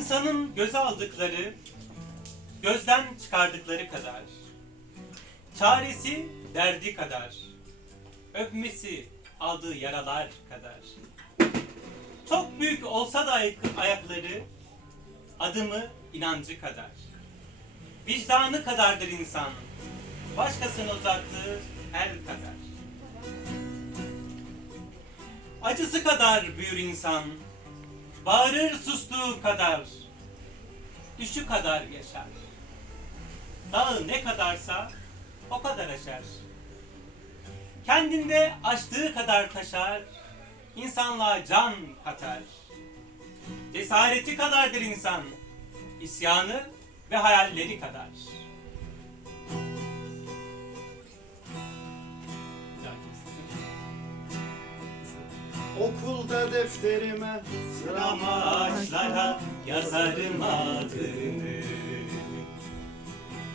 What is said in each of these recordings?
İnsanın göze aldıkları, gözden çıkardıkları kadar. Çaresi derdi kadar. Öpmesi aldığı yaralar kadar. Çok büyük olsa da ayak- ayakları, adımı inancı kadar. Vicdanı kadardır insan, başkasına uzattığı el kadar. Acısı kadar büyür insan, bağırır sustuğu kadar, düşü kadar yaşar. Dağı ne kadarsa o kadar aşar. Kendinde açtığı kadar taşar, insanlığa can katar. Cesareti kadardır insan, isyanı ve hayalleri kadar. Okulda defterime Sıram ağaçlara yazarım adını.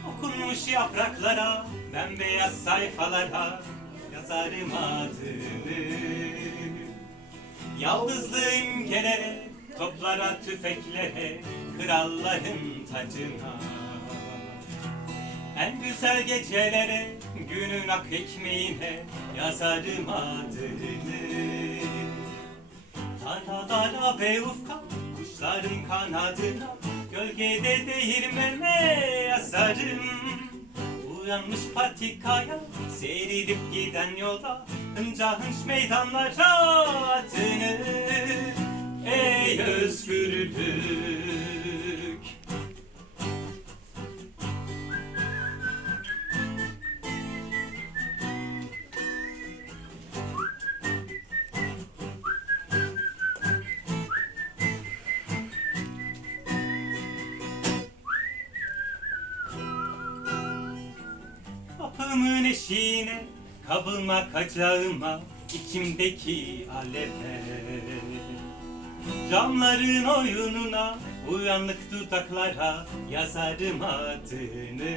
Okunmuş yapraklara, bembeyaz sayfalara yazarım adını. Yaldızlı imgelere, toplara, tüfeklere, kralların tacına. En güzel gecelere, günün ak ekmeğine yazarım adını Dağlara ve ufka kuşların kanadına Gölgede değirmene yazarım Uyanmış patikaya seyredip giden yola Hınca hınç meydanlara atını Kapımın eşiğine kabıma kacağıma içimdeki aleve Camların oyununa uyanık dudaklara yazarım adını.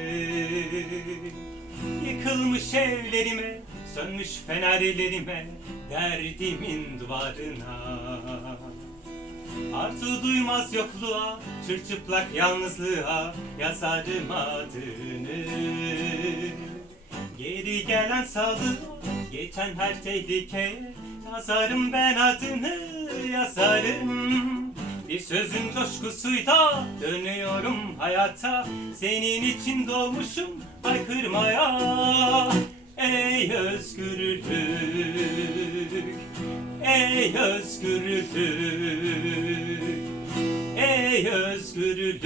Yıkılmış evlerime sönmüş fenerlerime derdimin duvarına. Arzu duymaz yokluğa, çırçıplak yalnızlığa yazarım adını. Gelen salı, geçen her tehlike yazarım ben adını yazarım. Bir sözün coşkusuyla dönüyorum hayata. Senin için doğmuşum haykırmaya Ey özgürlük Ey özgürlük Ey özgürlük